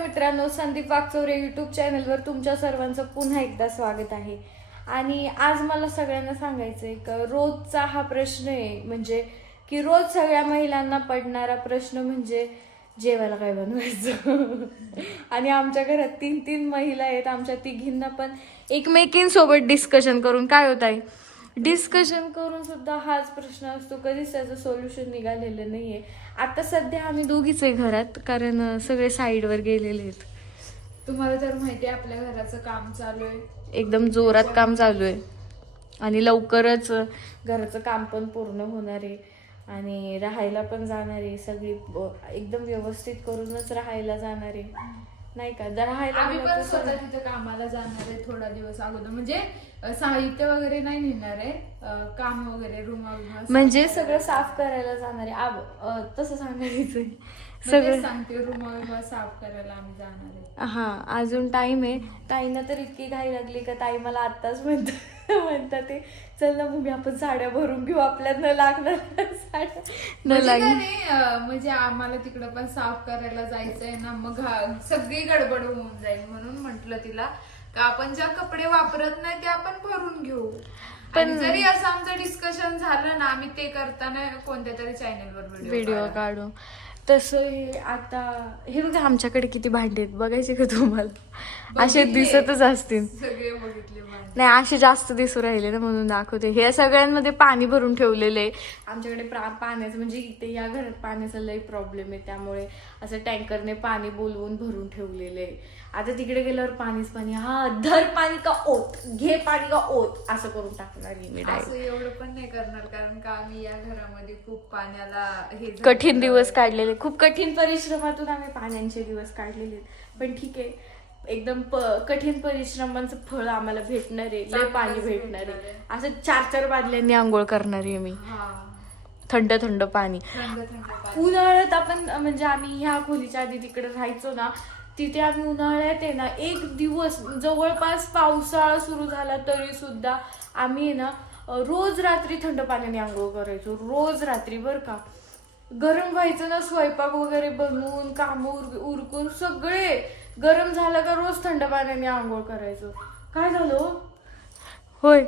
मित्रांनो संदीप वागचौरे युट्यूब चॅनलवर तुमच्या सर्वांचं पुन्हा एकदा स्वागत आहे. आणि आज मला सगळ्यांना सांगायचं आहे की रोजचा हा प्रश्न आहे म्हणजे की रोज सगळ्या महिलांना पडणारा प्रश्न म्हणजे जेवायला काय बनवायचं? आणि आमच्या घरात तीन तीन महिला आहेत आमच्या तिघींना पण एकमेकींसोबत डिस्कशन करून. काय होत आहे डिस्कशन करून सुद्धा हाच प्रश्न असतो. कधीच त्याचं सोल्युशन निघालेलं नाहीये. आता सध्या आम्ही दोघीच आहे घरात कारण सगळे साईडवर गेलेले आहेत. तुम्हाला तर माहिती आहे आपल्या घराचं काम चालू आहे. एकदम जोरात काम चालू आहे. आणि लवकरच घराचं काम पण पूर्ण होणार आहे. आणि राहायला पण जाणार आहे. सगळी एकदम व्यवस्थित करूनच राहायला जाणार आहे. नाही का? जर राहायला आम्ही पण स्वतः तिथे कामाला जाणार आहे थोडा दिवस अगोदर. म्हणजे अ, साहित्य वगैरे नाही नेणार आहे. अ, काम वगैरे रूम म्हणजे सगळं साफ करायला जाणार आहे. आब- अं, तसं सांगायचं सगळं सांगते रूम वगैरे साफ करायला आम्ही जाणार आहे. हा अजून टाइम आहे. ताईंना तर इतकी घाई लागली का ताई मला आत्ताच म्हणत म्हणतात ते चल ना मग आपण साड्या भरून घेऊ आपल्यात न लागणार साड्या. न म्हणजे काय लागणार नाही, अ, म्हणजे आम्हाला तिकडं पण साफ करायला जायचंय ना मग हा- सगळी गडबड होऊन जाईल म्हणून म्हंटल तिला का आपण ज्या कपडे वापरत नाही ते आपण भरून घेऊ. पण जरी असं आमचं डिस्कशन झालं ना आम्ही ते करताना कोणत्या तरी चॅनलवर व्हिडिओ काढू. तसं हे आता हे बघा आमच्याकडे किती भांडे आहेत. बघायचे का तुम्हाला? असे. दिसतच असतील सगळे बघितले. नाही असे जास्त दिसू राहिले ना म्हणून दाखवते हे सगळ्यांमध्ये पाणी भरून ठेवलेलं आहे आमच्याकडे पाण्याचं म्हणजे इथे या घरात पाण्याचा लई प्रॉब्लेम आहे त्यामुळे असं टँकरने पाणी बोलवून भरून ठेवलेलं आहे आता तिकडे गेल्यावर पाणीच पाणी हा धर पाणी का ओत घे पाणी का ओत असं करून टाकणार मी. असं एवढं पण नाही करणार कारण का आम्ही या घरामध्ये खूप पाण्याला हे कठीण दिवस. काढलेले खूप कठीण परिश्रमातून आम्ही पाण्याचे दिवस काढलेले. पण ठीक आहे एकदम प- कठीण परिश्रमांचं फळ आम्हाला भेटणार आहे लय पाणी भेटणार. आहे. असं चार चार बादल्यांनी आंघोळ करणार आहे मी थंड थंड पाणी. उन्हाळ्यात आपण म्हणजे आम्ही ह्या खोलीच्या आधी तिकडे राहायचो ना तिथे आम्ही उन्हाळ्यात आहे ना एक दिवस जवळपास पावसाळा सुरू झाला तरी सुद्धा आम्ही ना रोज रात्री थंड पाण्याने आंघोळ करायचो. रोज रात्री बर का. गरम व्हायचं ना स्वयंपाक वगैरे बनवून काम उरकून सगळे गरम झालं का रोज थंड पाण्याने आंघोळ करायचो? काय झालं हो? होय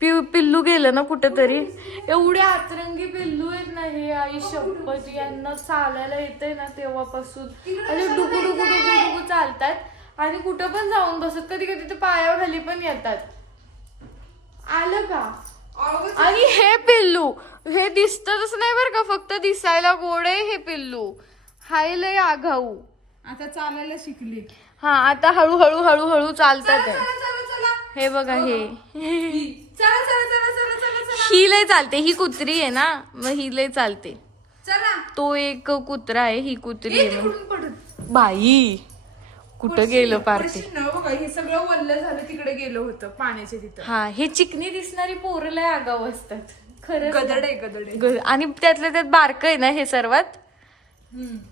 पिऊ पिल्लू गेलं ना कुठेतरी. एवढे आतरंगी पिल्लू आहेत ना हे आई शपथ यांना चालायला येतंय ना तेव्हापासून. आणि डुकू डुकू डुकू डुकू चालतात. आणि कुठं पण जाऊन बसत कधी कधी ते पायावर खाली पण येतात. आलं का? आणि हे पिल्लू हे दिसतच नाही बरं का फक्त दिसायला गोड आहे हे पिल्लू. हाय लय आघाऊ आता चालायला शिकली. हा आता हळूहळू हळूहळू चालतात हे बघा हे. चला चला चला चला चला चला. ही लय चालते ही कुत्री आहे ना मग ही लय चालते. चला. तो एक कुत्रा आहे ही कुत्री आहे मग. बाई कुठं गेलो पार्टी? हे सगळं वल्ल झालं तिकडे गेलो होतं पाण्याच्या तिथं. हा हे चिकनी दिसणारी पोरं लय आगाव असतात. खरं गदड आहे गदड. आणि त्यातल्या त्यात बारक आहे ना हे सर्वात.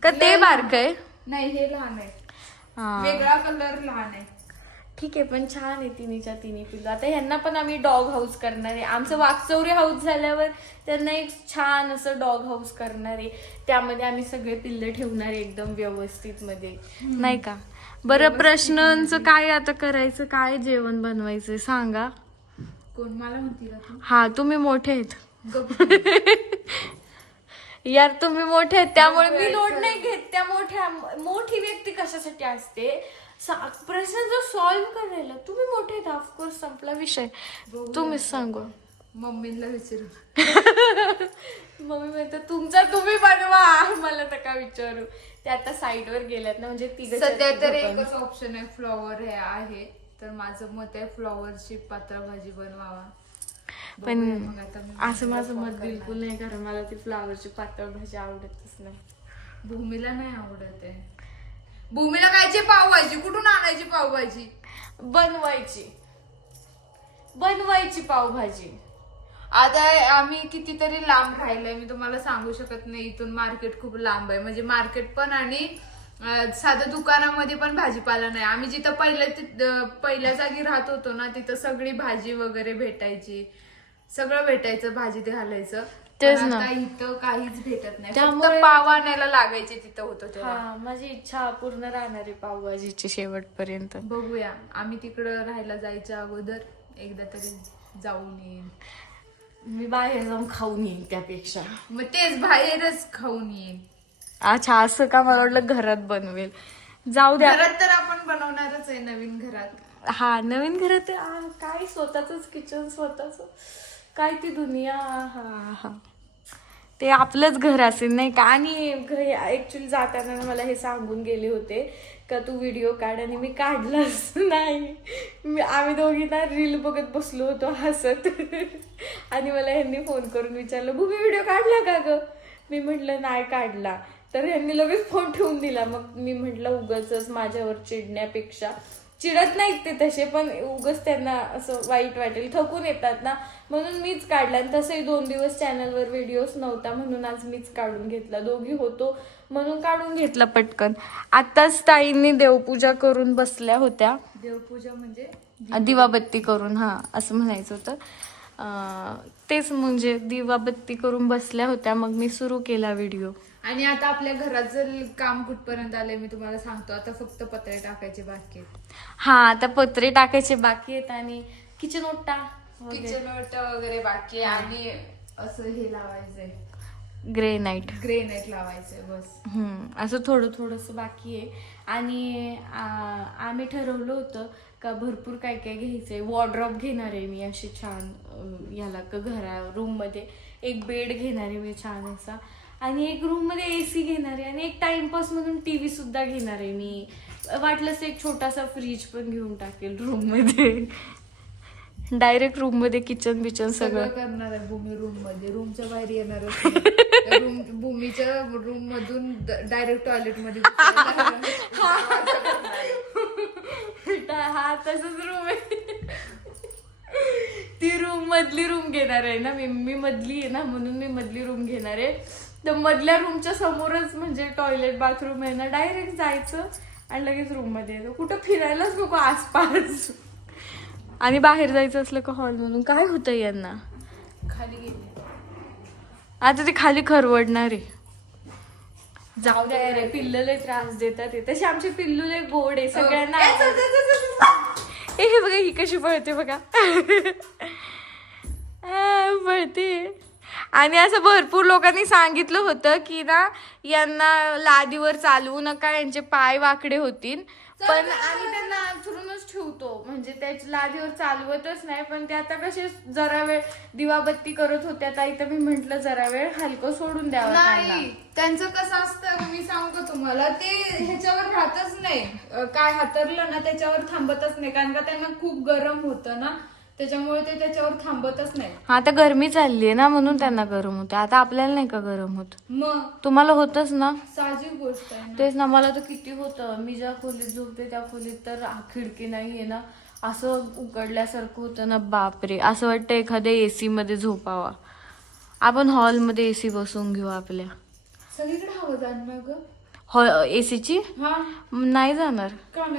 का ते बारक आहे? नाही हे लहान आहे. वेगळा कलर लहान आहे. ठीक आहे पण छान आहे तिन्हीच्या तिन्ही पिल्लू. आता ह्यांना पण आम्ही डॉग हाऊस करणार आहे. आमचं वाकचौरे हाऊस झाल्यावर त्यांना एक छान असं डॉग हाऊस करणार आहे. त्यामध्ये आम्ही सगळे पिल्ले ठेवणार आहे एकदम व्यवस्थित मध्ये. नाही का? बरं प्रश्नांचं काय आता करायचं? काय जेवण बनवायचं सांगा. कोण? मला म्हणती का तू हा तुम्ही मोठे आहेत. यार तुम्ही मोठे आहेत त्यामुळे मी लोड नाही घेत. त्या मोठ्या मोठी व्यक्ती कशासाठी असते? प्रश्न जर सॉल्व्ह करायला. तुम्ही मोठे आहेत ऑफकोर्स संपला विषय. तुम्हीच सांगू. मम्मीला विचारू. मम्मी म्हणते तुमचा तुम्ही बनवा. मला तर का विचारू. ते आता साईडवर गेल्यात ना म्हणजे तिघ सध्या तर एकच ऑप्शन आहे फ्लॉवर हे आहे. तर माझं मत आहे फ्लॉवरची पात्र भाजी बनवावा. पण असं माझं मत बिलकुल नाही कारण मला ती फ्लावरची पातळ भाजी आवडतच नाही. भूमीला नाही आवडत आहे. भूमीला कायची पावभाजी? कुठून आणायची पावभाजी? बनवायची. बनवायची पावभाजी. आता आम्ही कितीतरी लांब राहिलोय मी तुम्हाला सांगू शकत नाही इथून मार्केट खूप लांब आहे. म्हणजे मार्केट पण आणि साधं दुकानामध्ये पण भाजीपाला नाही. आम्ही जिथं पहिल्या पहिल्या जागी राहत होतो ना तिथं सगळी भाजी वगैरे भेटायची. सगळं भेटायचं भाजीत घालायचं. तेच पण ना. आता इथं काहीच भेटत नाही. त्यामुळे- फक्त पाव आणायला लागायचे तिथं होतो तेव्हा. हा माझी इच्छा पूर्ण राहणार आहे पावभाजीची शेवटपर्यंत. बघूया. आम्ही तिकडं राहायला जायच्या अगोदर एकदा तरी जाऊन येईन. मी बाहेर जाऊन खाऊन येईन त्यापेक्षा. मग तेच बाहेरच खाऊन येईन. अच्छा असं का मला वाटलं घरात बनवेल. जाऊ द्या. घरात तर आपण बनवणारच आहे नवीन घरात. हा नवीन घरात आ, काय स्वतःच किचन स्वतःच. काय ती दुनिया? हा हा. ते आपलंच घर असेल नाही का? आणि घरी ऍक्च्युली जाताना मला हे सांगून गेले होते का तू व्हिडिओ काढ आणि मी काढलाच नाही. मी आम्ही दोघी ना रील बघत बसलो होतो हसत. आणि मला ह्यांनी फोन करून विचारलं भूमी व्हिडिओ काढला का ग? मी म्हटलं नाही काढला. तर ह्यांनी लगेच फोन ठेवून दिला. मग मी म्हटलं उगाच माझ्यावर चिडण्यापेक्षा चिडत नाहीत ते तसे पण उगच त्यांना असं वाईट वाटेल. थकून येतात ना. म्हणून मीच काढला आणि तसंही दोन दिवस चॅनलवर व्हिडिओज नव्हता म्हणून आज मीच काढून घेतला. दोघी होतो म्हणून काढून घेतला पटकन. आत्ताच ताईंनी देवपूजा करून बसल्या होत्या. देवपूजा म्हणजे? दिवाबत्ती करून हा असं म्हणायचं होतं. तेच म्हणजे दिवाबत्ती करून बसल्या होत्या मग मी सुरू केला व्हिडिओ आणि आता आपल्या घरात जर काम कुठपर्यंत आले मी तुम्हाला सांगतो. आता फक्त पत्रे टाकायचे बाकी आहेत. हा आता पत्रे टाकायचे बाकी आहेत आणि किचन ओटा वगैरे. किचन ओट वगैरे बाकी आहे. आणि असं हे लावायचंय. ग्रेनाईट ग्रेनाईट लावायचंय बस. हम्म, असं थोडं थोडंसं बाकी आहे. आणि आ, आम्ही ठरवलं होतं का भरपूर काय काय घ्यायचंय. वॉर्ड्रॉप घेणार आहे मी अशी छान अं, याला का घरा रूममध्ये एक बेड घेणार आहे मी छान असा. आणि एक रूममध्ये ए सी घेणार आहे आणि एक टाइमपास म्हणून टी व्ही सुद्धा घेणार आहे मी. वाटलंच एक छोटासा फ्रीज पण घेऊन टाकेल रूममध्ये डायरेक्ट रूममध्ये किचन बिचन सगळं करणार आहे भूमी रूममध्ये. रूमच्या बाहेर येणारच नाही. रूम भूमीच्या रूम मधून डायरेक्ट टॉयलेटमध्ये हा तसंच रूम आहे. ती रूम मधली रूम घेणार आहे ना मी. मी मधली आहे ना म्हणून मी मधली रूम घेणार आहे. तर मधल्या रूमच्या समोरच म्हणजे टॉयलेट बाथरूम आहे ना डायरेक्ट जायचं आणि लगेच रूममध्ये यायचं कुठं फिरायलाच नको आसपास. आणि बाहेर जायचं असलं का हॉल म्हणून काय होतं यांना? खाली गेली. आता ते खाली खरवडणार. आहे जाऊ द्या रे पिल्लू लय त्रास देतात ते तसे आमचे पिल्लू लय गोड आहे सगळ्यांना ए, हे बघा ही कशी पळते बघा. पळते. आणि असं भरपूर लोकांनी सांगितलं होतं की ना यांना लादीवर चालवू नका यांचे पाय वाकडे होतील. पण आम्ही त्यांना अंथरूनच ठेवतो. म्हणजे त्याच्या लादीवर चालवतच नाही पण ते आता कसे जरा वेळ दिवाबत्ती करत होत्या ताई तर मी म्हंटल जरा वेळ हलकं सोडून द्यावं त्यांना. त्यांचं कसं असतं मी सांगू का तुम्हाला? ते ह्याच्यावर राहतच नाही. अं, काय हातरलं ना त्याच्यावर थांबतच नाही. कारण का त्यांना खूप गरम होतं ना. त्याच्यामुळे ते त्याच्यावर थांबतच नाही. हा आता गरमी चालली आहे ना म्हणून त्यांना गरम होते आता आपल्याला नाही का गरम होत? मग? तुम्हाला होतच ना? साहजिक गोष्ट आहे ना. तेच ना मला तर किती होतं. मी ज्या खोलीत झोपते त्या खोलीत तर आ- खिडकी नाहीये ना. असं उकडल्यासारखं होतं ना बापरे. असं वाटतं एखाद्या एसी मध्ये झोपावा. आपण हॉलमध्ये एसी बसवून घेऊ आपल्या. सगळीकडे हवं जाणं ग. हॉ एसीची हा. नाही जाणार.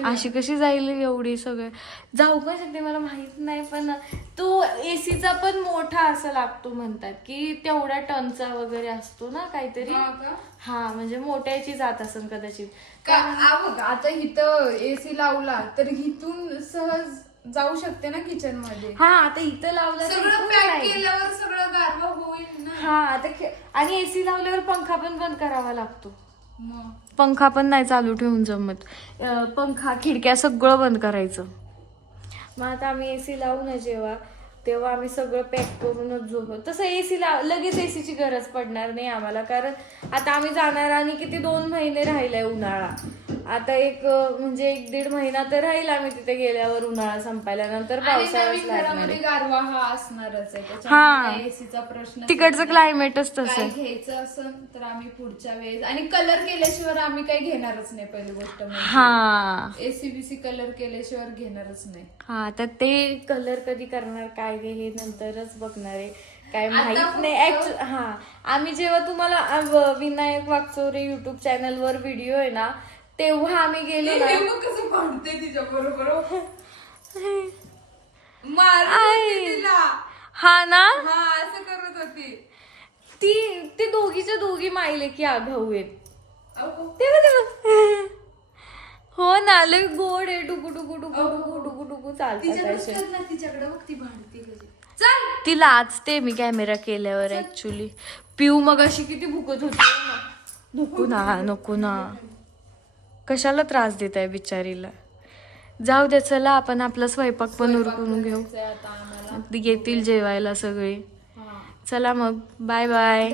अशी कशी जाईल एवढी सगळे? जाऊ का शकते मला माहीत नाही पण तो एसीचा पण मोठा असा लागतो म्हणतात की तेवढ्या टनचा वगैरे असतो ना काहीतरी. हा? हा म्हणजे मोठ्याची जात असेल कदाचित. का आ बघ आता इथं एसी लावला तर इथून सहज जाऊ शकते ना किचनमध्ये हा आता इथं लावलं सगळं पॅक. केल्यावर सगळं गारवा होईल ना? हा आता आणि एसी लावल्यावर पंखा पण बंद करावा लागतो. मग? पंखा पण नाही चालू ठेवून जमत. पंखा खिडक्या सगळं बंद करायचं. मग आता आम्ही एसी लावू ना जेव्हा तेव्हा आम्ही सगळं पॅक करूनच झोपू. तसं ए सी लाव लगेच ए सीची गरज पडणार नाही आम्हाला कारण आता आम्ही जाणार आणि किती दोन महिने राहिलाय उन्हाळा. आता एक म्हणजे एक दीड महिना तर राहील आम्ही तिथे गेल्यावर उन्हाळा संपायला. नंतर आणि पावसाळाच नवीन लागणार घरामध्ये आहे गारवा हा असणारच आहे. हा. त्याच्यामुळे एसीचा प्रश्न तिकडचं क्लायमेटच तसं काय आहे. घ्यायचं असेल तर आम्ही पुढच्या वेळेस. आणि कलर केल्याशिवाय आम्ही काही घेणारच नाही पहिली गोष्ट म्हणजे. हा. एसी बीसी कलर केल्याशिवाय घेणारच नाही. हा तर ते कलर कधी करणार काय हे नंतरच बघणार आहे. काय आता माहीत फक्त- नाही. Actu- हा. आम्ही जेव्हा तुम्हाला व- विनायक वागचौरे युट्यूब चॅनल वर व्हिडिओ आहे ना तेव्हा आम्ही गेलो ना. कसं भांडते तिच्या बरोबर आई. हा ना? हा असं करत होती. ती ते दोघीच्या दोघी मायले की आघाऊ आहेत. अहो. हो ना लय गोड आहे टुकू टुकू टुकू टुकू टुकू टुकू चालतात तिच्याकडे असे चल ना, तिच्याकडे बघ ती भांडती कशी. चल. तिला आज ते मी कॅमेरा केल्यावर ऍक्च्युली पिऊ मग अशी किती भुकत होती ना. नको ना नको ना. कशाला त्रास देत आहे बिचारीला? जाऊ दे चला आपण आपला स्वयंपाक पण उरकून घेऊ. येतील जेवायला सगळे. चला मग बाय बाय